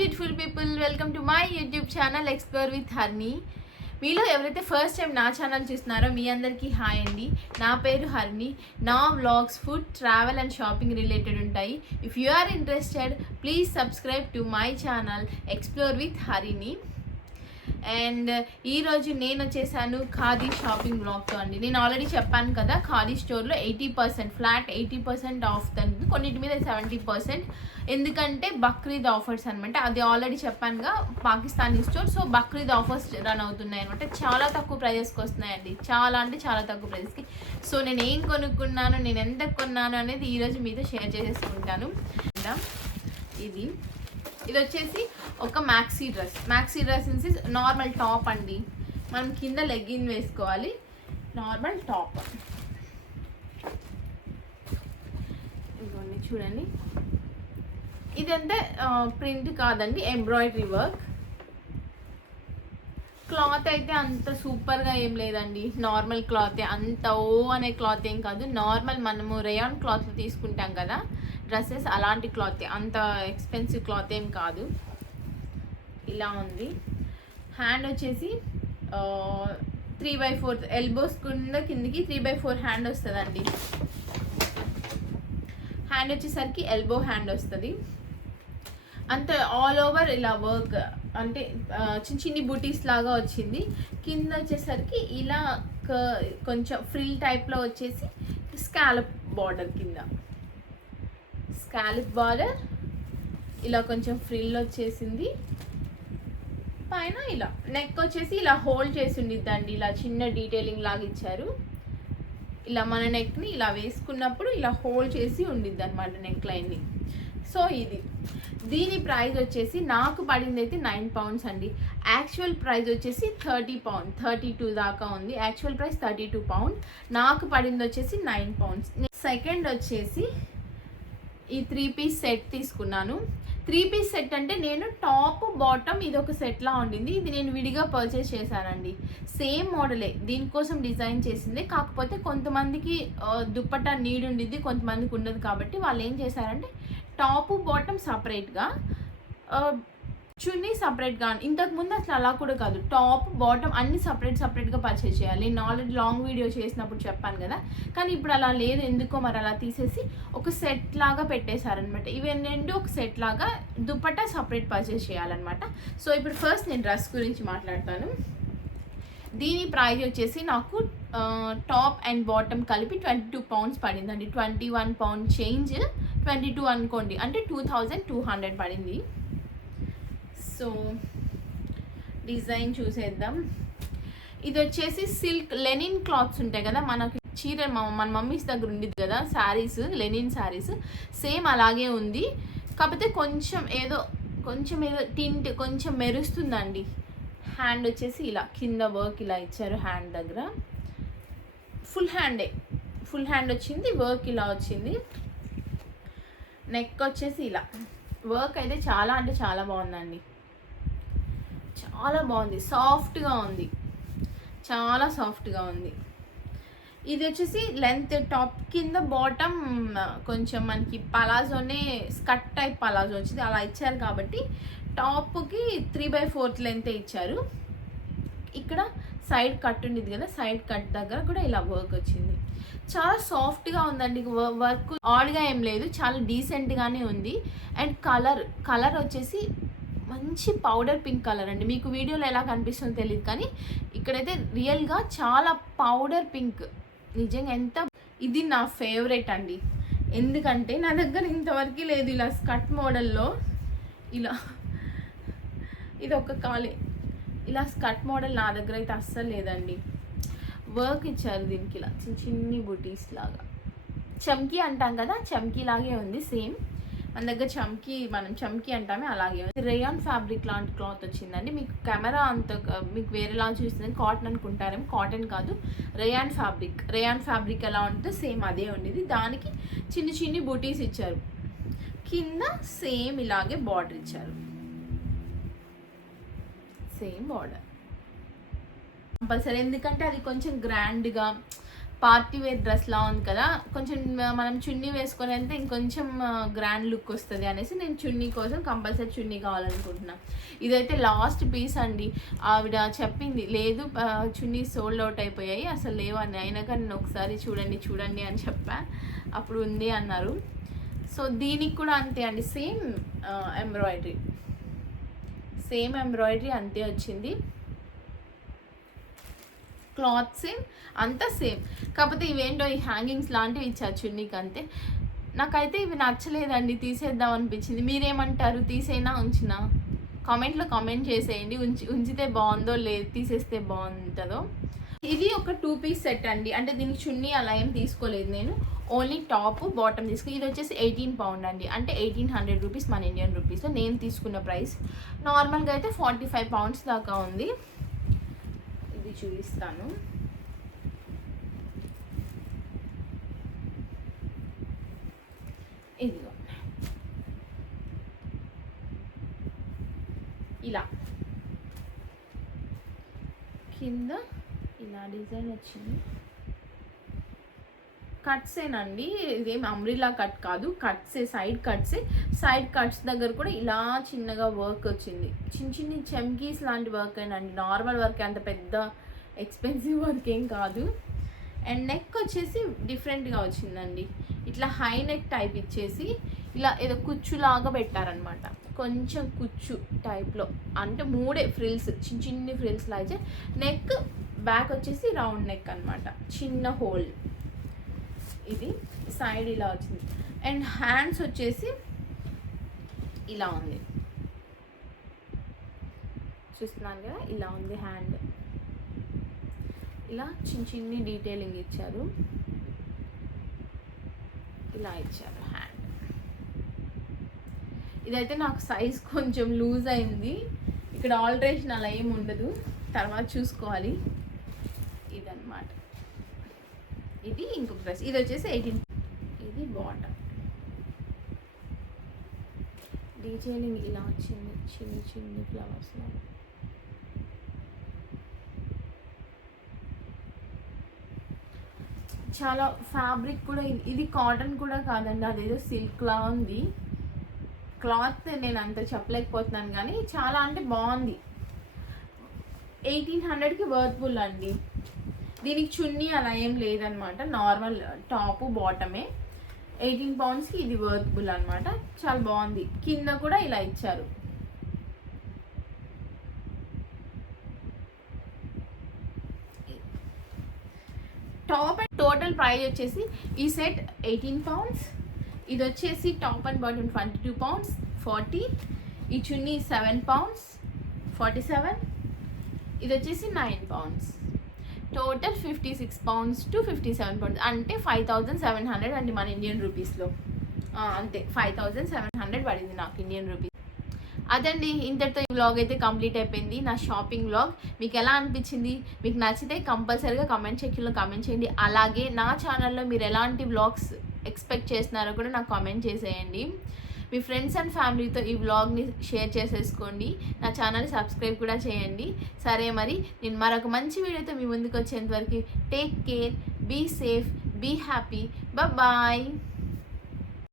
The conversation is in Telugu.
Beautiful people, welcome to my YouTube channel explore with Harni. మీలో ఎవరైతే ఫస్ట్ టైం నా ఛానల్ చూస్తున్నారో మీ అందరికీ హాయ్ అండి. నా పేరు హర్ని. నా vlogs food, travel and shopping related ఉంటాయి. If you are interested please subscribe to my channel explore with Harini. And ఈరోజు నేను వచ్చేసాను ఖాదీ షాపింగ్ బ్లాగ్తో అండి. నేను ఆల్రెడీ చెప్పాను కదా, ఖాదీ స్టోర్లో 80% ఫ్లాట్ 80% ఆఫ్ తంది, కొన్నిటి మీద 70%. ఎందుకంటే బక్రీద్ ఆఫర్స్ అనమాట. అది ఆల్రెడీ చెప్పానుగా, Pakistani store. So Bakrid offers run అవుతున్నాయి అనమాట. చాలా తక్కువ ప్రైజెస్కి వస్తున్నాయండి, చాలా అంటే చాలా తక్కువ ప్రైజెస్కి. సో నేను ఏం కొనుక్కున్నాను, నేను ఎంత కొన్నాను అనేది ఈరోజు మీతో షేర్ చేసేసుకుంటాను. ఇది వచ్చేసి ఒక మ్యాక్సీ డ్రెస్ ఇన్స్ నార్మల్ టాప్ అండి. మనం కింద లెగ్గిన్ వేసుకోవాలి, నార్మల్ టాప్. ఇదిగోండి చూడండి, ఇదంటే ప్రింట్ కాదండి, ఎంబ్రాయిడరీ వర్క్. క్లాత్ అయితే అంత సూపర్గా ఏం లేదండి, నార్మల్ క్లాతే. అంత అనే క్లాత్ ఏం కాదు, నార్మల్ మనము రేయాన్ క్లాత్ తీసుకుంటాం కదా డ్రెస్సెస్, అలాంటి క్లాత్, అంత ఎక్స్పెన్సివ్ క్లాత్ ఏం కాదు. ఇలా ఉంది. హ్యాండ్ వచ్చేసి 3/4 ఎల్బోస్ కిందకి 3/4 హ్యాండ్ వస్తుందండి. హ్యాండ్ వచ్చేసరికి ఎల్బో హ్యాండ్ వస్తుంది. అంత ఆల్ ఓవర్ ఇలా వర్క్, అంటే చిన్న చిన్ని బూటీస్ లాగా వచ్చింది. కింద వచ్చేసరికి ఇలా కొంచెం ఫ్రిల్ టైప్లో వచ్చేసి స్కాలప్ బార్డర్, కింద స్కాలప్ బార్డర్, ఇలా కొంచెం ఫ్రిల్ వచ్చేసింది. పైన ఇలా నెక్ వచ్చేసి ఇలా హోల్డ్ చేసి ఉండిద్దండి, ఇలా చిన్న డీటెయిలింగ్ లాగా ఇచ్చారు. ఇలా మన నెక్ని ఇలా వేసుకున్నప్పుడు ఇలా హోల్డ్ చేసి ఉండిద్ది అనమాట నెక్ లైన్ని. సో దీని ప్రైస్ వచ్చేసి నాకు పడింది అయితే 9 pounds అండి. యాక్చువల్ ప్రైస్ వచ్చేసి 30 pounds, 32 దాకా ఉంది. యాక్చువల్ ప్రైస్ 32 pounds, నాకు పడింది వచ్చేసి 9 pounds. సెకండ్ వచ్చేసి ఈ 3-piece సెట్ తీసుకున్నాను. 3-piece సెట్ అంటే నేను టాప్ బాటమ్ ఇది ఒక సెట్లా ఉండింది. ఇది నేను విడిగా పర్చేస్ చేశానండి. సేమ్ మోడలే, దీనికోసం డిజైన్ చేసిందే. కాకపోతే కొంతమందికి దుప్పట్టా నీడ్ ఉండిద్ది, కొంతమందికి ఉండదు. కాబట్టి వాళ్ళు ఏం చేశారంటే టాప్ బాటమ్ సపరేట్గా, చున్నీ సపరేట్గా. ఇంతకుముందు అసలు అలా కూడా కాదు, టాప్ బాటమ్ అన్ని సపరేట్గా పర్చేస్ చేయాలి. నేను ఆల్రెడీ లాంగ్ వీడియో చేసినప్పుడు చెప్పాను కదా. కానీ ఇప్పుడు అలా లేదు, ఎందుకో మరి అలా తీసేసి ఒక సెట్ లాగా పెట్టేశారనమాట. ఇవి రెండు ఒక సెట్ లాగా, దుప్పట్టా సపరేట్ పర్చేస్ చేయాలన్నమాట. సో ఇప్పుడు ఫస్ట్ నేను డ్రెస్ గురించి మాట్లాడతాను. దీని ప్రైస్ వచ్చేసి నాకు టాప్ అండ్ బాటమ్ కలిపి 22 pounds పడిందండి. 21 pound చేంజ్, 22 అనుకోండి, అంటే 2200 పడింది. సో డిజైన్ చూసేద్దాం. ఇది వచ్చేసి సిల్క్ లెనిన్ క్లాత్స్ ఉంటాయి కదా, మనకి చీర మన మమ్మీస్ దగ్గర ఉండేది కదా శారీస్, లెనిన్ శారీస్, సేమ్ అలాగే ఉంది. కాకపోతే కొంచెం ఏదో టింట్ కొంచెం మెరుస్తుందండి. హ్యాండ్ వచ్చేసి ఇలా కింద వర్క్ ఇలా ఇచ్చారు. హ్యాండ్ దగ్గర ఫుల్ హ్యాండ్ వచ్చింది, వర్క్ ఇలా వచ్చింది. నెక్ వచ్చేసి ఇలా వర్క్ అయితే చాలా అంటే చాలా బాగుందండి, చాలా బాగుంది. సాఫ్ట్గా ఉంది, చాలా సాఫ్ట్గా ఉంది. ఇది వచ్చేసి లెంత్ టాప్, కింద బాటమ్ కొంచెం మనకి పలాజోనే స్కర్ట్ టైప్ పలాజో వచ్చింది, అలా ఇచ్చారు. కాబట్టి టాప్కి 3/4 లెంత్ ఇచ్చారు. ఇక్కడ సైడ్ కట్ ఉండేది కదా, సైడ్ కట్ దగ్గర కూడా ఇలా వర్క్ వచ్చింది. చాలా సాఫ్ట్గా ఉందండి. వర్క్ ఆడ్గా ఏం లేదు, చాలా డీసెంట్గానే ఉంది. అండ్ కలర్ వచ్చేసి మంచి పౌడర్ పింక్ కలర్ అండి. మీకు వీడియోలో ఎలా కనిపిస్తుందో తెలియదు, కానీ ఇక్కడైతే రియల్గా చాలా పౌడర్ పింక్. నిజంగా ఇది నా ఫేవరెట్ అండి. ఎందుకంటే నా దగ్గర ఇంతవరకు లేదు ఇలా స్కర్ట్ మోడల్లో. ఇలా ఇది ఒక ఇలా స్కర్ట్ మోడల్ నా దగ్గర అయితే అస్సలు లేదండి. వర్క్ ఇచ్చారు దీనికి ఇలా చిన్ని బుటీస్ లాగా. చమ్కీ అంటాం కదా, చమ్కీ లాగే ఉంది సేమ్. మన దగ్గర మనం చమ్కీ అంటామే, అలాగే ఉంది. రేయాన్ ఫ్యాబ్రిక్ లాంటి క్లాత్ వచ్చిందండి. మీకు కెమెరా అంత మీకు వేరేలా చూస్తుంది, కాటన్ అనుకుంటారేమో. కాటన్ కాదు, రేయాన్ ఫ్యాబ్రిక్ ఎలా ఉంటుందో సేమ్ అదే ఉండేది. దానికి చిన్ని బూటీస్ ఇచ్చారు. కింద సేమ్ ఇలాగే బార్డర్ ఇచ్చారు, సేమ్ బార్డర్ కంపల్సరీ. ఎందుకంటే అది కొంచెం గ్రాండ్గా పార్టీ వేర్ డ్రెస్లా ఉంది కదా, కొంచెం మనం చున్నీ వేసుకొని వెళ్తే ఇంకొంచెం గ్రాండ్ లుక్ వస్తుంది అనేసి నేను చున్నీ కోసం కంపల్సరీ చున్నీ కావాలనుకుంటున్నా. ఇదైతే లాస్ట్ పీస్ అండి. ఆవిడ చెప్పింది లేదు చున్నీ సోల్డ్ అవుట్ అయిపోయాయి అసలు లేవని, అయినా కానీ నేను ఒకసారి చూడండి అని చెప్పా, అప్పుడు ఉంది అన్నారు. సో దీనికి కూడా అంతే అండి, సేమ్ ఎంబ్రాయిడరీ అంతే వచ్చింది. క్లాత్ సేమ్, అంతా సేమ్. కాకపోతే ఇవేంటో ఈ హ్యాంగింగ్స్ లాంటివి ఇచ్చారు చున్నీకి అంతే. నాకైతే ఇవి నచ్చలేదండి, తీసేద్దాం అనిపించింది. మీరేమంటారు, తీసేనా ఉంచినా? కామెంట్లో కామెంట్ చేసేయండి. ఉంచితే బాగుందో లేదు తీసేస్తే బాగుంటుందో. ఇది ఒక 2 పీస్ సెట్ అండి, అంటే దీనికి చున్నీ అలా ఏం తీసుకోలేదు నేను, ఓన్లీ టాప్ బాటమ్ తీసుకుని. ఇది వచ్చేసి 18 పౌండ్ అండి, అంటే 1800 రూపీస్ మన ఇండియన్ రూపీస్లో నేను తీసుకున్న ప్రైస్. నార్మల్గా అయితే 45 పౌండ్స్ దాకా ఉంది. ఇది చూపిస్తాను. ఇదిగో ఇలా కింద ఇలా డిజైన్ వచ్చింది. కట్సేనండి, ఇదేం అంబ్రిలా కట్ కాదు, కట్సే, సైడ్ కట్స్ దగ్గర కూడా ఇలా చిన్నగా వర్క్ వచ్చింది. చిన్న చెమ్కీస్ లాంటి వర్క్ అయినండి, నార్మల్ వర్క్, అంత పెద్ద ఎక్స్పెన్సివ్ వర్క్ ఏం కాదు. అండ్ నెక్ వచ్చేసి డిఫరెంట్గా వచ్చిందండి, ఇట్లా హై నెక్ టైప్ ఇచ్చేసి ఇలా ఏదో కుచ్చులాగా పెట్టారనమాట, కొంచెం కుచ్చు టైప్లో, అంటే 3 ఫ్రిల్స్, చిన్ని ఫ్రిల్స్ లాగే. నెక్ బ్యాక్ వచ్చేసి రౌండ్ నెక్ అనమాట, చిన్న హోల్. ఇది సైడ్ ఇలా వచ్చింది. అండ్ హ్యాండ్స్ వచ్చేసి ఇలా ఉంది, చూస్తున్నాను కదా, ఇలా ఉంది హ్యాండ్. ఇలా చిన్ని డీటెయిలింగ్ ఇచ్చారు, ఇలా ఇచ్చారు హ్యాండ్. ఇదైతే నాకు సైజ్ కొంచెం లూజ్ అయింది, ఇక్కడ ఆల్టరేషన్ అలా ఏమి ఉండదు, తర్వాత చూసుకోవాలి. ఇదన్నమాట, ఇది ఇంకొక డ్రెస్. ఇది వచ్చేసి 18. ఇది బాటమ్ డీటెయిలింగ్ ఇలా వచ్చింది, చిన్ని ఫ్లవర్స్. చాలా ఫ్యాబ్రిక్ కూడా, ఇది కాటన్ కూడా కాదండి, అదేదో సిల్క్లా ఉంది. క్లాత్ నేను అంత చెప్పలేకపోతున్నాను కానీ చాలా అంటే బాగుంది. 1800కి వర్త్ఫుల్ అండి. దీనికి చున్నీ అలా ఏం లేదనమాట, నార్మల్ టాపు బాటమే. 18 పౌండ్స్కి ఇది వర్త్ఫుల్ అనమాట, చాలా బాగుంది. కింద కూడా ఇలా ఇచ్చారు. టాప్ అండ్ టోటల్ ప్రైస్ వచ్చేసి ఈ సెట్ 18 పౌండ్స్. ఇది వచ్చేసి టాప్ అండ్ బాటమ్ 22 పౌండ్స్ 40. ఈ చున్నీ 7 పౌండ్స్ 47. ఇది వచ్చేసి 9 pounds. Total 56 pounds to 57 pounds, అంటే 5700 అండి మన ఇండియన్ రూపీస్లో. అంతే 5700 పడింది నాకు ఇండియన్ రూపీస్. అదండి, ఇంతటితో ఈ వ్లాగ్ అయితే కంప్లీట్ అయిపోయింది, నా షాపింగ్ వ్లాగ్. మీకు ఎలా అనిపించింది? మీకు నచ్చితే కంపల్సరీగా కామెంట్ సెక్షన్లో కామెంట్ చేయండి. అలాగే నా ఛానల్లో మీరు ఎలాంటి వ్లాగ్స్ ఎక్స్పెక్ట్ చేస్తున్నారో కూడా నాకు కామెంట్ చేసేయండి. మీ ఫ్రెండ్స్ అండ్ ఫ్యామిలీతో ఈ వ్లాగ్ని షేర్ చేసేసుకోండి. నా ఛానల్ని సబ్స్క్రైబ్ కూడా చేయండి. సరే, మరి నేను మరొక మంచి వీడియోతో మీ ముందుకు వచ్చేంతవరకు take care, be safe, be happy, bye.